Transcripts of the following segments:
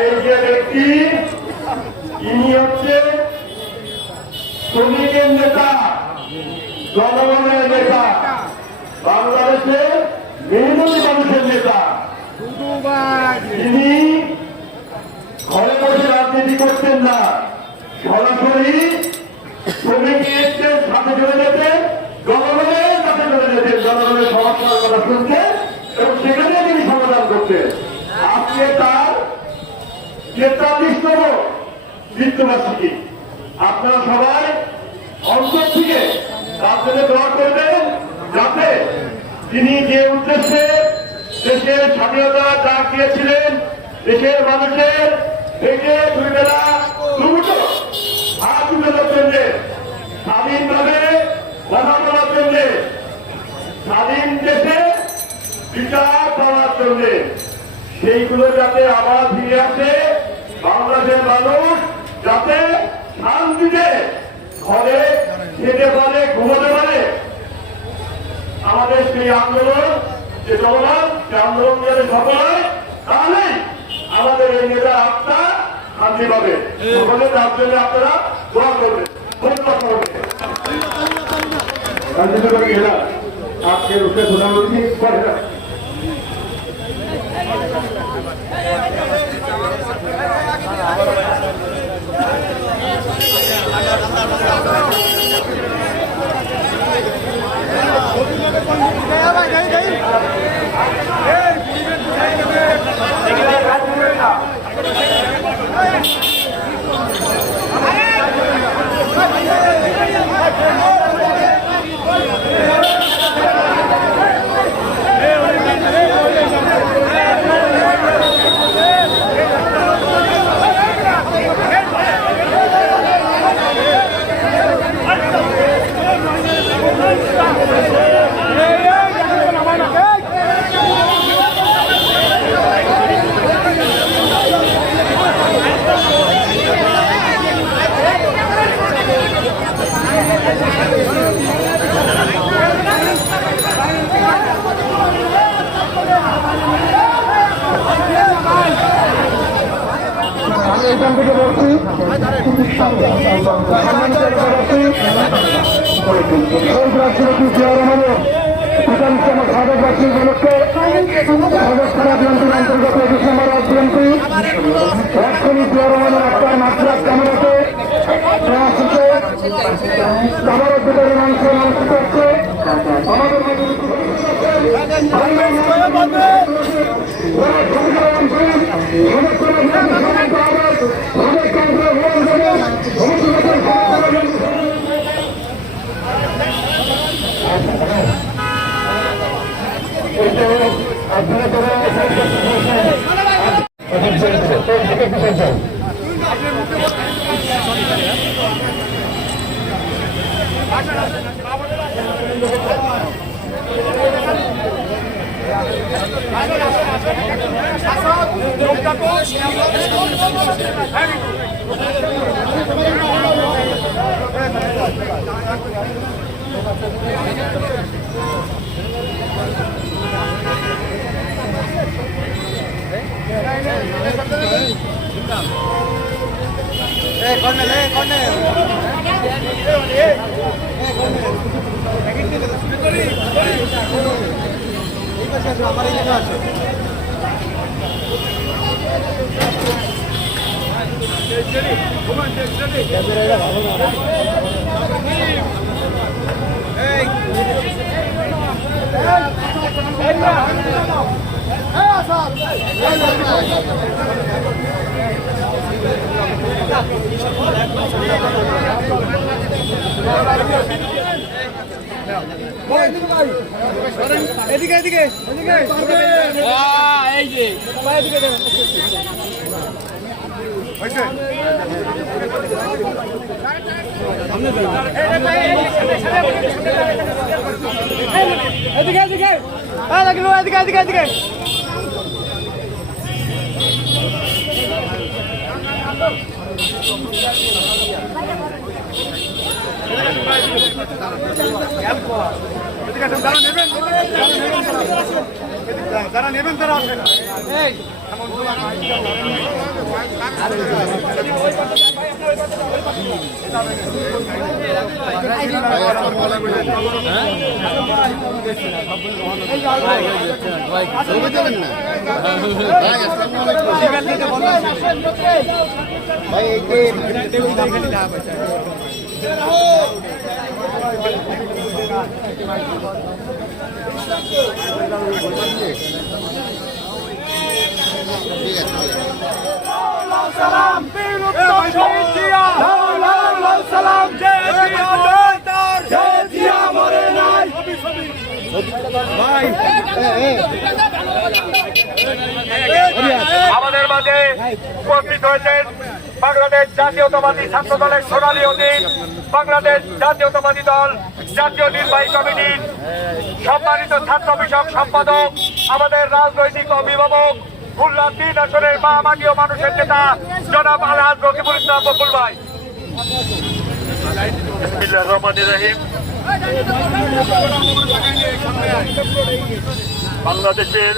এই যে ব্যক্তি ইনি হচ্ছে শ্রমিকের নেতা, জনগণের নেতা, বাংলাদেশের মেহনতি মানুষের নেতা। তিনি ঘরে বসে রাজনীতি করতেন না, সরাসরি শ্রমিকের সাথে চলে যেতেন, জনগণের সাথে চলে যেতেন, জনগণের সমস্যার কথা শুনতেন এবং সেখানে তিনি সমাধান করতেন। আজকে তার 43তম মৃত্যুবার্ষিকী। আপনারা সবাই অন্তর থেকে তার জন্য দোয়া করবেন, যাতে তিনি যে উদ্দেশ্যে দেশের স্বাধীনতা ডাক দিয়েছিলেন, দেশের মানুষের থেকে দুই বেলা দুমুঠো হাত তুলে জন্য, স্বাধীনভাবে কথা বলার জন্য, স্বাধীন দেশে বিচার পাওয়ার জন্য, সেইগুলো যাতে আবার ফিরে আসে, বাংলাদেশের মানুষ যাতে শান্তিতে ঘরে খেতে পারে, ঘুমাতে পারে, আমাদের সেই আন্দোলন যে চলমান, সে আন্দোলন যাতে সফল হয়, তাহলে আমাদের এই নেতার আত্মা শান্তি পাবে। সকলে তার জন্য আপনারা দোয়া করবেন। আজকের উঠে প্রধানমন্ত্রী করে এখান থেকে বলছি সাবেক ব্যক্তিগুলোকে সদস্যরা বিএনপির অন্তর্গত ডিসেম্বর বিএনপি এক্ষুনি জিয়া রহমানের আত্মার মাত্রা কামড়াতে আমার অধিকারী মানুষ অনুষ্ঠিত হচ্ছে আমাদের এদিকে এদিকে এদিকে এই যে যারা নেবেন তারা আসেন। সালাম আমাদের মাঝে উপস্থিত হয়েছেন বাংলাদেশ জাতীয়তাবাদী ছাত্র দলের সোনালী অতীত, বাংলাদেশ জাতীয়তাবাদী দল জাতীয় নির্বাহী কমিটির সম্মানিত ছাত্র বিষয়ক সম্পাদক, আমাদের রাজনৈতিক অভিভাবক, খুলনা ৩ আসনের মাটি ও মানুষের নেতা জনাব আলহাজ রকিবুল ইসলাম বকুল ভাই। বিসমিল্লাহির রহমানির রহিম। বাংলাদেশের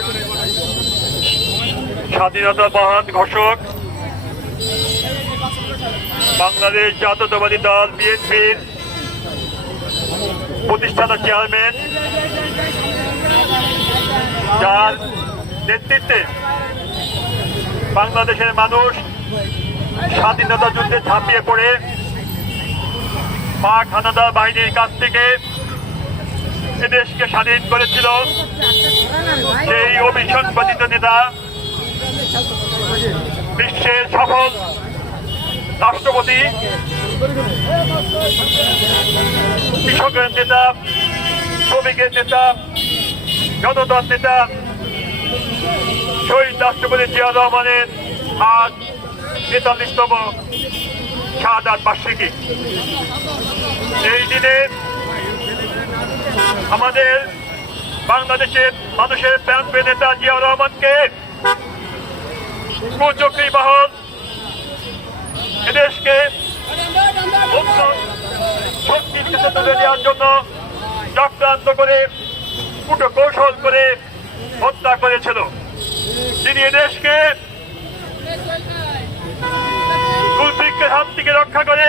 স্বাধীনতা মহান ঘোষক বাংলাদেশ জাতীয়তাবাদী দল বিএনপির প্রতিষ্ঠাতা চেয়ারম্যান, যার নেতৃত্বে বাংলাদেশের মানুষ স্বাধীনতা যুদ্ধে ঝাঁপিয়ে পড়ে পাক হানাদার বাহিনীর কাছ থেকে এদেশকে স্বাধীন করেছিল, সেই অভিসংবাদিত নেতা, বিশ্বের সফল রাষ্ট্রপতি, কৃষকের নেতা, শ্রমিকের নেতা, জনতার নেতা শহীদ রাষ্ট্রপতি জিয়া রহমানের আজ ৪৩তম শাহাদাত বার্ষিকী। এই দিনে আমাদের বাংলাদেশের মানুষের প্রাণপ্রিয় নেতা জিয়া রহমানকে কুচক্রী বাহন এদেশকে শক্তির দিকে তুলে দেওয়ার জন্য চক্রান্ত করে কুটো কৌশল করে হত্যা করেছিল। তিনি এদেশকে দুর্ভিক্ষের হাত থেকে রক্ষা করে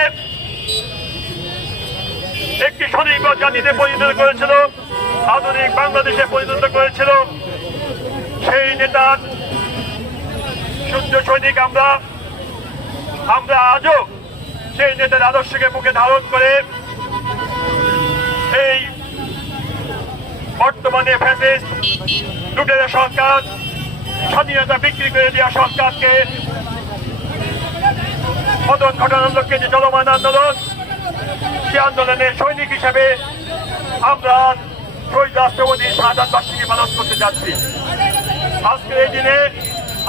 একটি স্বনির্ভর জাতিতে পরিণত করেছিল, আধুনিক বাংলাদেশে পরিণত করেছিল। সেই নেতার সূর্য সৈনিক আমরা আজও সেই নেতার আদর্শকে মুখে ধারণ করে এই বর্তমানে ফ্যাসিস্ট লুটেরা সরকার, স্বাধীনতা বিক্রি করে দেওয়া সরকারকে পতন ঘটানোর লক্ষ্যে যে চলমান আন্দোলন, সে আন্দোলনের সৈনিক হিসেবে আমরা শহীদ রাষ্ট্রপতির শাহাদাত বার্ষিকী পালন করতে যাচ্ছি। আজকে এই দিনে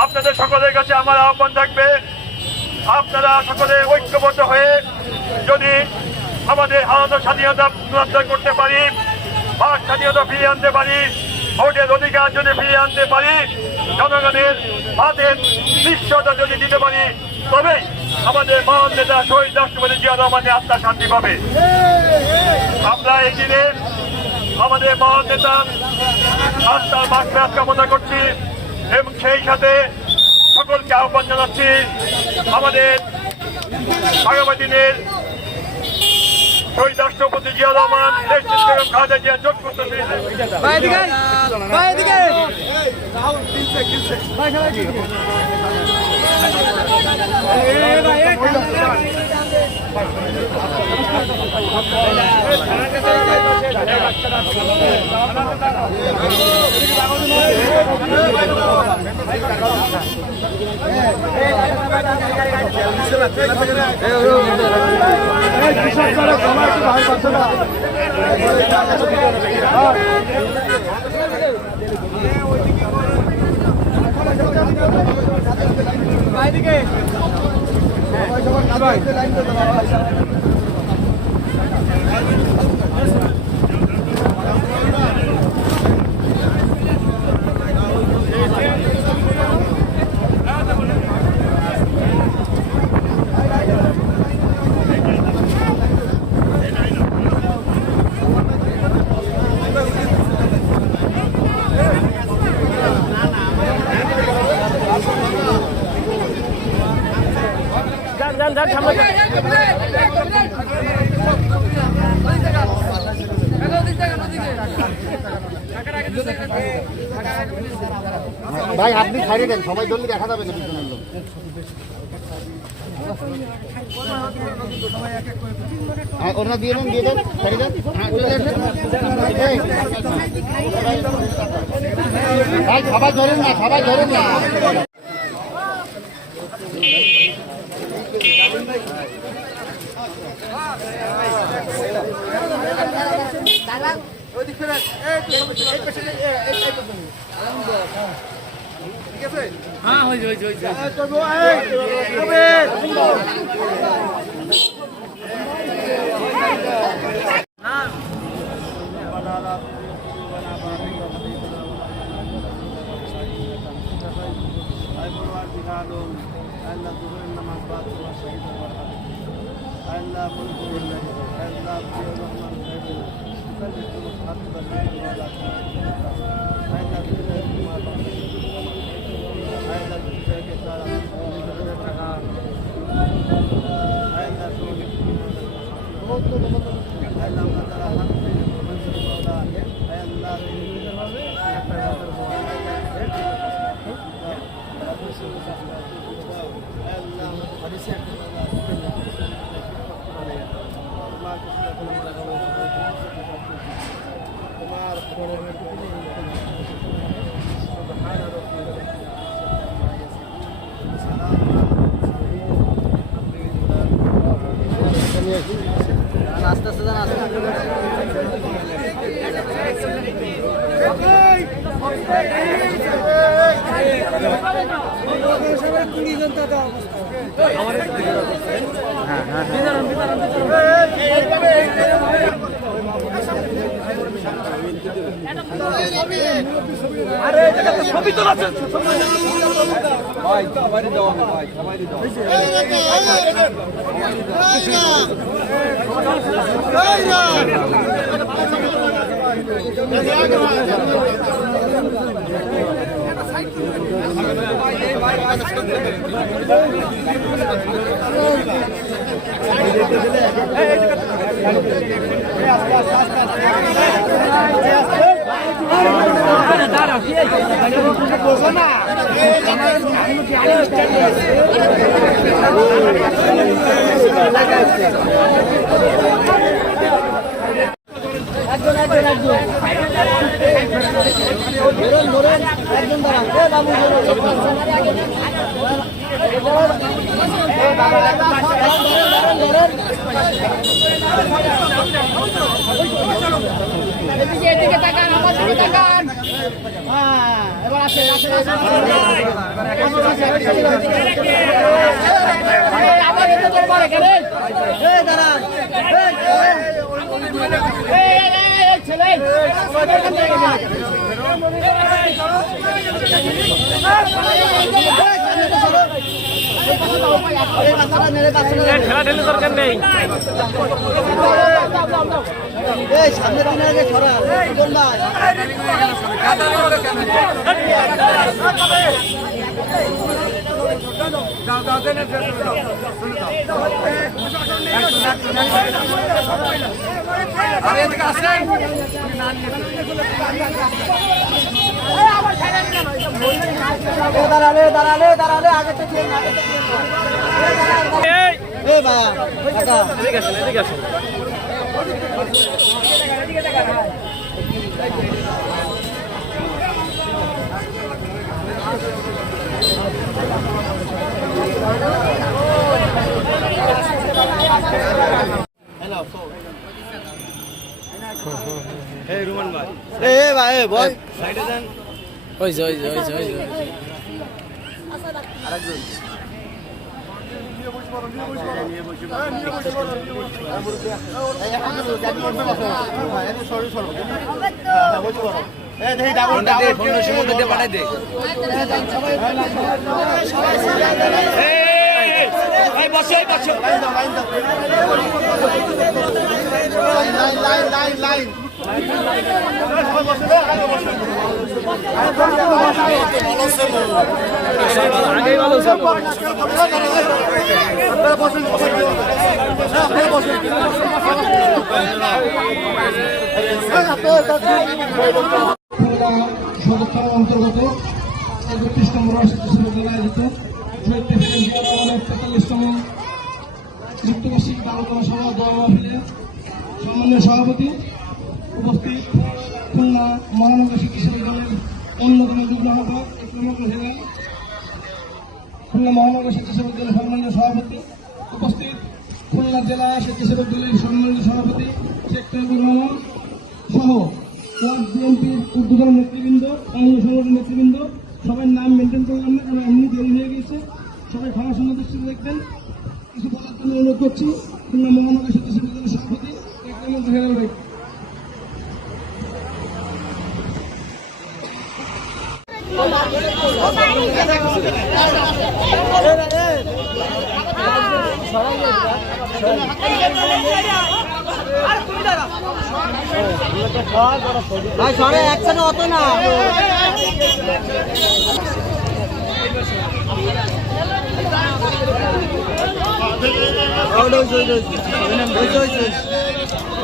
আপনাদের সকলের কাছে আমার আহ্বান থাকবে, আপনারা সকলে ঐক্যবদ্ধ হয়ে যদি আমাদের হারানো স্বাধীনতা পুনরুদ্ধার করতে পারি, বাক স্বাধীনতা ফিরিয়ে আনতে পারি, ভোটের অধিকার যদি ফিরিয়ে আনতে পারি, জনগণের হাতের নিশ্চয়তা যদি দিতে পারি, তবেই আমাদের মহান নেতা শহীদ রাষ্ট্রপতি জিয়া রহমানের আত্মা শান্তি পাবে। আমরা এই দিনে আমাদের মহান নেতা আত্মার মাগফিরাত কামনা করছি এবং সেই সাথে সকলকে আহ্বান জানাচ্ছি আমাদের আগামী দিনের শহীদ রাষ্ট্রপতি জিয়া রহমান, দেশ বেগম খালেদা জিয়া যোগ করতেছি। বাইরে ভাই আপনি ছাড়িয়ে দেন, সবাই ধরলে দেখা যাবে না পিছনের লোক। ওরা দিয়ে দেন, দিয়ে দেন, ছাড়িয়ে দেন। ভাই সবাই ধরেন না, সবাই ধরেন না। হ্যাঁ হয়েছে আস্তে আস্তে যান, আস্তে ছবি তোলা এদিকে তাকান, আমার দিকে তাকান। এবার আসেন, আসেন, আসেন। আমার এতে তোর মারে কেন? দাঁড়ান, ছেলে ঠেলাঠেলি দরকার নেই। সামনে দিনে আগে ছড়া দাঁড়ালে দাঁড়ালে দাঁড়ালে আগে তো ঠিক আছে, ঠিক আছে। রুমান ভাই, ভাই বল সাইডে যান। হয়েছে হয়েছে হয়েছে হয়েছে আরেকজন আগেই ভালো ছিল। সদর অন্তর্গত ৩১ নম্বর বিশ্ববিদ্যালয়ে আয়োজিত শহীদ প্রেসিডেন্ট জিয়া রহমানের ৪৩তম মৃত্যুবার্ষিকী আলোচনা সভা দোয়া মাহফিলে সম্মানীয় সভাপতি উপস্থিত খুলনা মহানগর স্বেচ্ছাসেবক দলের অন্যতম যুগ্ম আহ্বায়ক খুলনা মহানগর স্বেচ্ছাসেবক দলের সম্মানীয় সভাপতি উপস্থিত খুলনা জেলা স্বেচ্ছাসেবক দলের সম্মানিত সভাপতি শেখ তৈবুর রহমান সহ ওয়ার্ড বিএনপির ঊর্ধ্বতন নেতৃবৃন্দ, অঙ্গ সংগঠনের নেতৃবৃন্দ, সবাই নাম মেনটেন করলাম না কারণ এমনি দেরি হয়ে গেছে। সবাই ক্ষমার সঙ্গে দৃষ্টিতে দেখবেন। কিছু বলার জন্য অনুরোধ করছি খুলনা মহানগর স্বেচ্ছাসেবক দলের সভাপতি হেলাল ভাই। ভাই সরে একসাথে অত না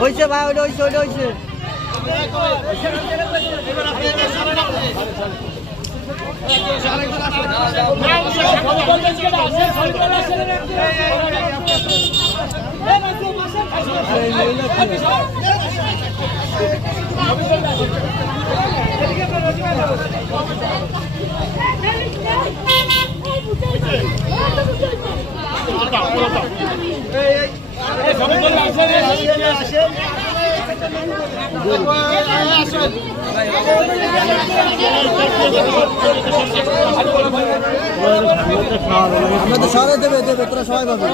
হয়েছে ভাই ওটা হয়েছে ওটা হয়েছে আমরা তো সবাই দেবে দেবে তোরা সবাই পাবে